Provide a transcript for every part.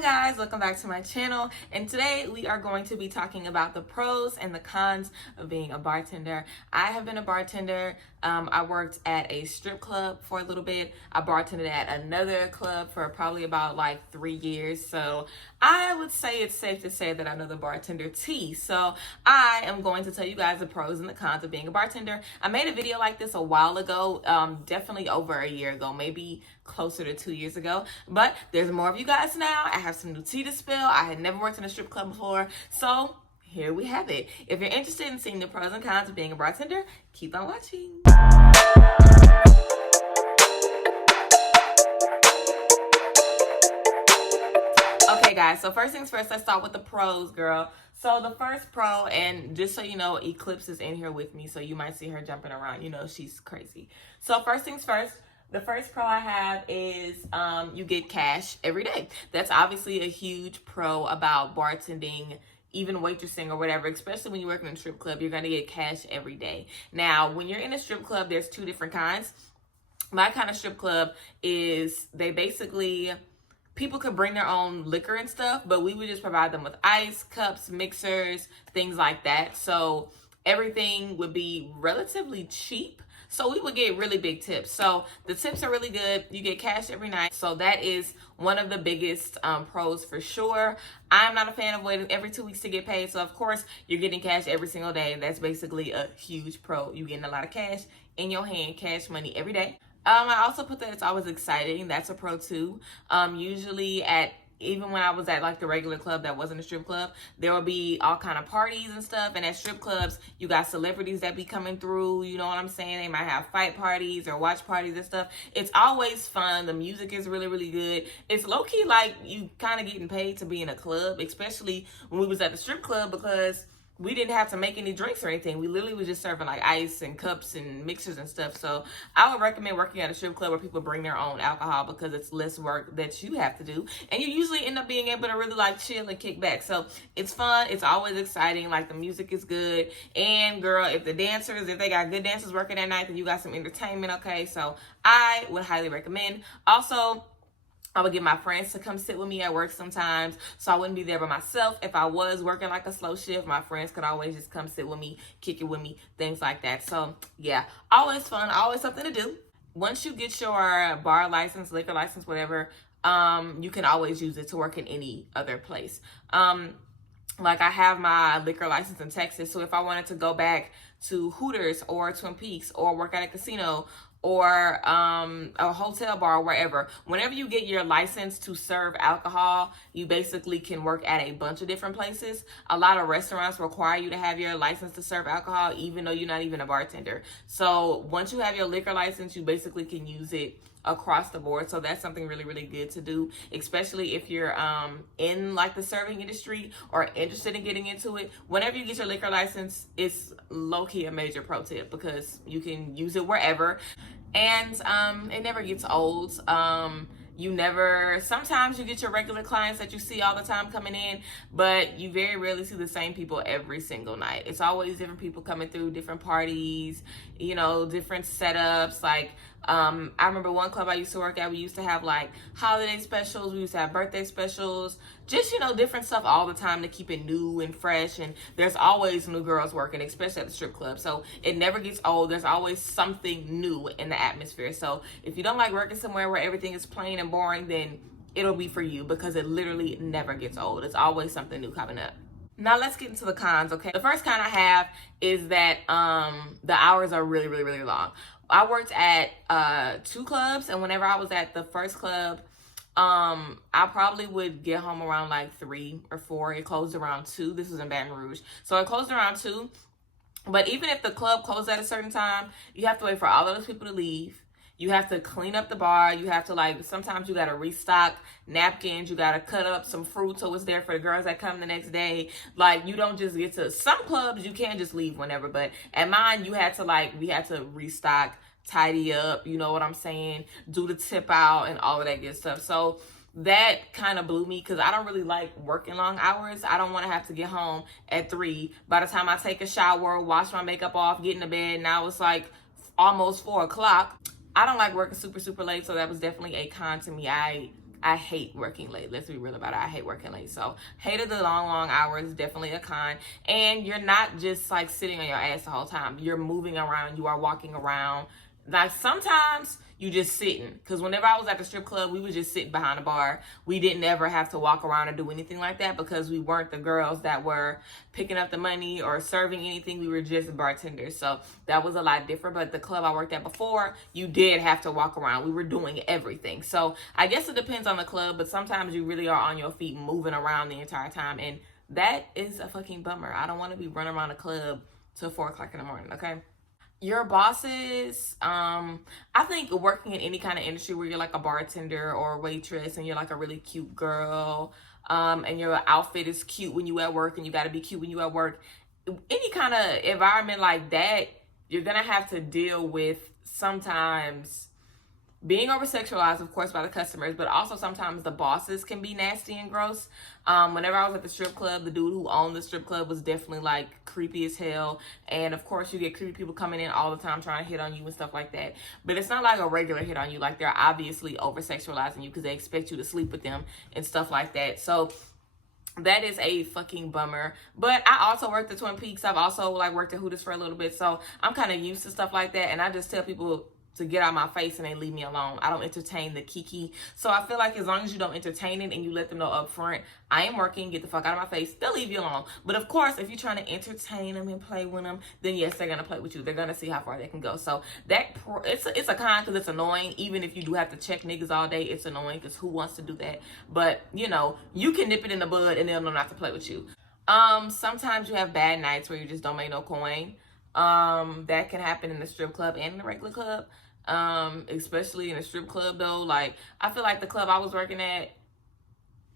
Hi guys, welcome back to my channel, and today we are going to be talking about the pros and the cons of being a bartender. I have been a bartender. I worked at a strip club for a little bit. I bartended at another club for probably about like 3 years, so I would say it's safe to say that I know the bartender tea. So I am going to tell you guys the pros and the cons of being a bartender. I made a video like this a while ago, definitely over a year ago, maybe closer to 2 years ago, but there's more of you guys now. I have some new tea to spill. I had never worked in a strip club before, so here we have it. If you're interested in seeing the pros and cons of being a bartender, keep on watching. Okay guys, so first things first, let's start with the pros, girl. So the first pro, and just so you know, Eclipse is in here with me, so you might see her jumping around. You know, she's crazy. So first things first, the first pro I have is you get cash every day. That's obviously a huge pro about bartending, even waitressing or whatever, especially when you're working in a strip club, you're going to get cash every day. Now, when you're in a strip club, there's two different kinds. My kind of strip club is they basically, people could bring their own liquor and stuff, but we would just provide them with ice, cups, mixers, things like that. So everything would be relatively cheap. So we would get really big tips. So the tips are really good. You get cash every night. So that is one of the biggest pros for sure. I'm not a fan of waiting every 2 weeks to get paid. So of course you're getting cash every single day. That's basically a huge pro. You're getting a lot of cash in your hand, cash money every day. I also put that it's always exciting. That's a pro too. Usually even when I was at like the regular club that wasn't a strip club, there will be all kind of parties and stuff. And at strip clubs, you got celebrities that be coming through. You know what I'm saying? They might have fight parties or watch parties and stuff. It's always fun. The music is really, really good. It's low-key like you kind of getting paid to be in a club, especially when we was at the strip club, because we didn't have to make any drinks or anything. We literally was just serving like ice and cups and mixers and stuff. So I would recommend working at a strip club where people bring their own alcohol, because it's less work that you have to do. And you usually end up being able to really like chill and kick back. So it's fun. It's always exciting. Like the music is good. And girl, if they got good dancers working that night, then you got some entertainment, okay? So I would highly recommend. Also, I would get my friends to come sit with me at work sometimes, so I wouldn't be there by myself. If I was working like a slow shift, my friends could always just come sit with me, kick it with me, things like that. So yeah, always fun, always something to do. Once you get your bar license, liquor license, whatever, you can always use it to work in any other place. Like I have my liquor license in Texas, so if I wanted to go back to Hooters or Twin Peaks or work at a casino or a hotel bar or wherever, whenever you get your license to serve alcohol, you basically can work at a bunch of different places. A lot of restaurants require you to have your license to serve alcohol, even though you're not even a bartender. So once you have your liquor license, you basically can use it across the board. So that's something really, really good to do, especially if you're in like the serving industry or interested in getting into it. Whenever you get your liquor license, it's low-key a major pro tip, because you can use it wherever, and it never gets old. Sometimes you get your regular clients that you see all the time coming in, but you very rarely see the same people every single night. It's always different people coming through, different parties, you know, different setups. Like, I remember one club I used to work at, we used to have like holiday specials, we used to have birthday specials, just, you know, different stuff all the time to keep it new and fresh. And there's always new girls working, especially at the strip club. So it never gets old. There's always something new in the atmosphere. So if you don't like working somewhere where everything is plain and boring, then it'll be for you, because it literally never gets old. It's always something new coming up. Now let's get into the cons, okay? The first con I have is that the hours are really, really, really long. I worked at 2 clubs, and whenever I was at the first club, I probably would get home around like 3 or 4. It closed around 2. This was in Baton Rouge. So it closed around 2. But even if the club closed at a certain time, you have to wait for all of those people to leave. You have to clean up the bar. You have to, like, sometimes you got to restock napkins. You got to cut up some fruit so it's there for the girls that come the next day. Like, you don't just get to, some clubs you can just leave whenever, but at mine we had to restock, tidy up, you know what I'm saying, do the tip out and all of that good stuff. So that kind of blew me, because I don't really like working long hours. I don't want to have to get home at 3. By the time I take a shower, wash my makeup off, get into bed, now it's like almost 4 o'clock. I don't like working super, super late, so that was definitely a con to me. I I hate working late. Let's be real about it. I hate working late. So hated the long hours, definitely a con. And you're not just like sitting on your ass the whole time. You're moving around, you are walking around. Like sometimes you just sitting. Because whenever I was at the strip club, we was just sitting behind the bar. We didn't ever have to walk around or do anything like that because we weren't the girls that were picking up the money or serving anything. We were just bartenders. So that was a lot different. But the club I worked at before, you did have to walk around. We were doing everything. So I guess it depends on the club, but sometimes you really are on your feet moving around the entire time. And that is a fucking bummer. I don't want to be running around a club till 4 o'clock in the morning, okay? Your bosses, I think working in any kind of industry where you're like a bartender or a waitress and you're like a really cute girl, and your outfit is cute when you at work and you got to be cute when you at work, any kind of environment like that, you're gonna have to deal with sometimes being over-sexualized, of course, by the customers, but also sometimes the bosses can be nasty and gross. Whenever I was at the strip club, the dude who owned the strip club was definitely, like, creepy as hell. And, of course, you get creepy people coming in all the time trying to hit on you and stuff like that. But it's not like a regular hit on you. Like, they're obviously over-sexualizing you because they expect you to sleep with them and stuff like that. So that is a fucking bummer. But I also worked at Twin Peaks. I've also, like, worked at Hooters for a little bit. So I'm kind of used to stuff like that. And I just tell people to get out of my face and they leave me alone. I don't entertain the kiki. So I feel like as long as you don't entertain it and you let them know up front, I am working, get the fuck out of my face, they'll leave you alone. But of course, if you're trying to entertain them and play with them, then yes, they're going to play with you. They're going to see how far they can go. So it's a con because it's annoying. Even if you do have to check niggas all day, it's annoying because who wants to do that? But, you know, you can nip it in the bud and they'll know not to play with you. Sometimes you have bad nights where you just don't make no coin. That can happen in the strip club and in the regular club. Especially in a strip club though. Like, I feel like the club I was working at,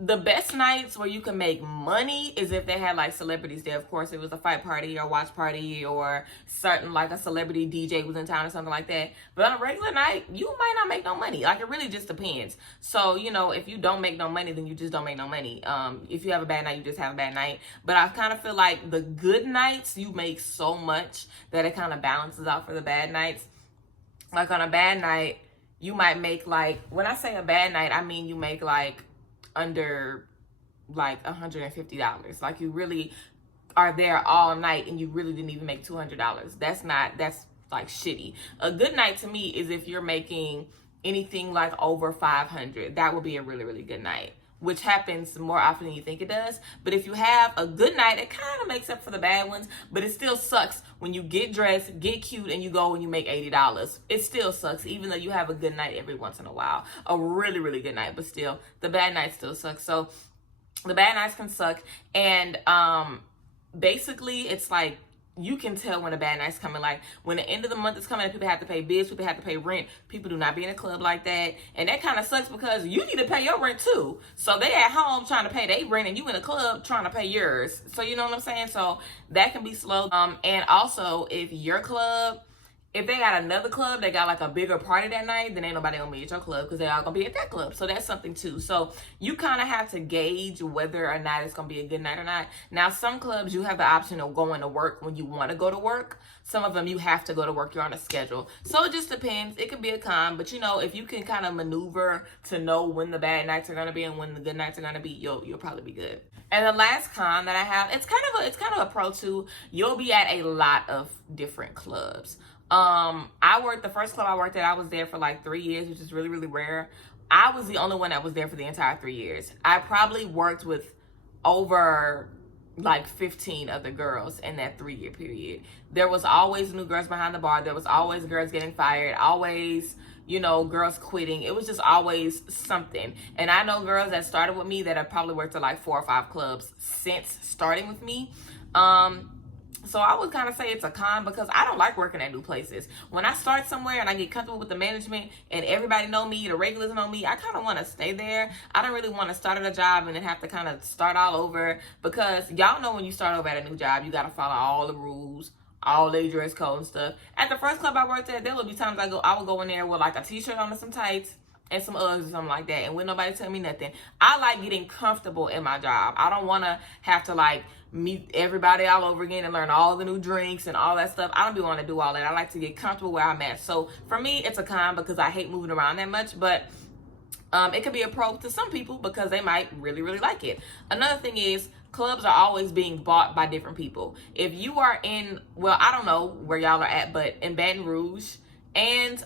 the best nights where you can make money is if they had like celebrities there. Of course, it was a fight party or watch party or certain like a celebrity DJ was in town or something like that. But on a regular night, you might not make no money. Like, it really just depends. So, you know, if you don't make no money, then you just don't make no money. If you have a bad night, you just have a bad night. But I kind of feel like the good nights, you make so much that it kind of balances out for the bad nights. Like, on a bad night, you might make, like, when I say a bad night, I mean you make, like, under, like, $150. Like, you really are there all night and you really didn't even make $200. That's, like, shitty. A good night to me is if you're making anything, like, over $500. That would be a really, really good night, which happens more often than you think it does. But if you have a good night, it kind of makes up for the bad ones, but it still sucks when you get dressed, get cute, and you go and you make $80. It still sucks, even though you have a good night every once in a while. A really, really good night, but still, the bad night still sucks. So the bad nights can suck, and basically, it's like, you can tell when a bad night's coming. Like, when the end of the month is coming and people have to pay bills, people have to pay rent, people do not be in a club like that. And that kind of sucks because you need to pay your rent too. So they at home trying to pay their rent and you in a club trying to pay yours. So you know what I'm saying? So that can be slow. And also, if your club, if they got another club, they got like a bigger party that night, then ain't nobody gonna be at your club because they all gonna be at that club. So that's something too. So you kind of have to gauge whether or not it's gonna be a good night or not. Now, some clubs, you have the option of going to work when you want to go to work. Some of them, you have to go to work. You're on a schedule. So it just depends. It could be a con, but you know, if you can kind of maneuver to know when the bad nights are gonna be and when the good nights are gonna be, you'll probably be good. And the last con that I have, it's kind of a pro too. You'll be at a lot of different clubs. The first club I worked at, I was there for like 3 years, which is really, really rare. I was the only one that was there for the entire 3 years. I probably worked with over like 15 other girls in that 3-year period. There was always new girls behind the bar. There was always girls getting fired, always, you know, girls quitting. It was just always something. And I know girls that started with me that have probably worked at like 4 or 5 clubs since starting with me. So I would kind of say it's a con because I don't like working at new places. When I start somewhere and I get comfortable with the management and everybody know me, the regulars know me, I kind of want to stay there. I don't really want to start at a job and then have to kind of start all over, because y'all know when you start over at a new job, you got to follow all the rules, all their dress code and stuff. At the first club I worked at, there would be times I would go in there with like a t-shirt on and some tights and some Uggs or something like that, and wouldn't nobody tell me nothing. I like getting comfortable in my job. I don't want to have to like meet everybody all over again and learn all the new drinks and all that stuff. I don't be want to do all that. I like to get comfortable where I'm at. So for me, it's a con because I hate moving around that much. But It could be a pro to some people because they might really, really like it. Another thing is clubs are always being bought by different people. If you are in, well, I don't know where y'all are at, but in Baton Rouge and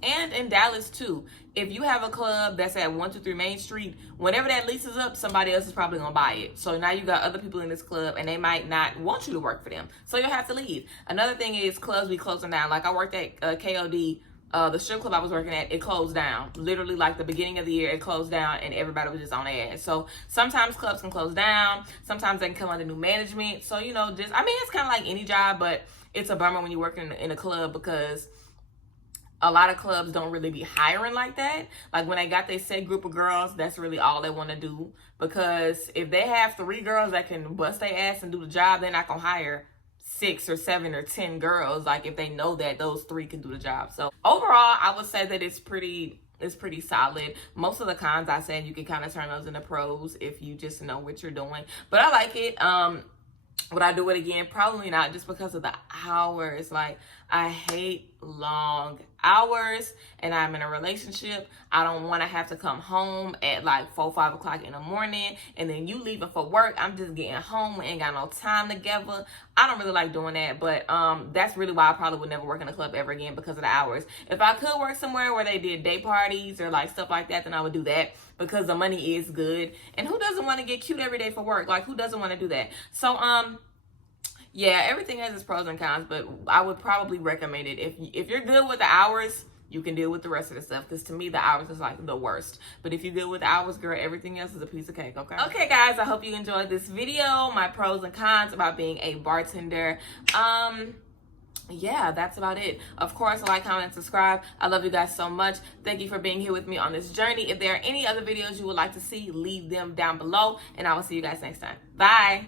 in Dallas too, if you have a club that's at 123 Main Street, whenever that lease is up, somebody else is probably gonna buy it. So now you got other people in this club and they might not want you to work for them, so you'll have to leave. Another thing is clubs be closing down. Like I worked at KOD. The strip club I was working at, it closed down. Literally, like the beginning of the year, it closed down and everybody was just on their ass. So sometimes clubs can close down. Sometimes they can come under new management. So, you know, just, I mean, it's kind of like any job, but it's a bummer when you work in a club because a lot of clubs don't really be hiring like that. Like when they got their set group of girls, that's really all they want to do. Because if they have 3 girls that can bust their ass and do the job, they're not going to hire 6 or 7 or 10 girls, like if they know that those 3 can do the job. So overall, I would say that it's pretty solid. Most of the cons I said, you can kind of turn those into pros if you just know what you're doing. But I like it. Would I do it again? Probably not, just because of the hours. Like, I hate long hours, and I'm in a relationship. I don't want to have to come home at like 4, 5 o'clock in the morning, and then you leaving for work. I'm just getting home. We ain't got no time together. I don't really like doing that, but that's really why I probably would never work in a club ever again, because of the hours. If I could work somewhere where they did day parties or like stuff like that, then I would do that, because the money is good. And who doesn't want to get cute every day for work? Like, who doesn't want to do that? So, yeah, everything has its pros and cons, but I would probably recommend it. If you're good with the hours, you can deal with the rest of the stuff, because to me, the hours is like the worst. But if you're good with the hours, girl, everything else is a piece of cake, okay? Okay, guys, I hope you enjoyed this video, my pros and cons about being a bartender. Yeah, that's about it. Of course, like, comment, and subscribe. I love you guys so much. Thank you for being here with me on this journey. If there are any other videos you would like to see, leave them down below, and I will see you guys next time. Bye.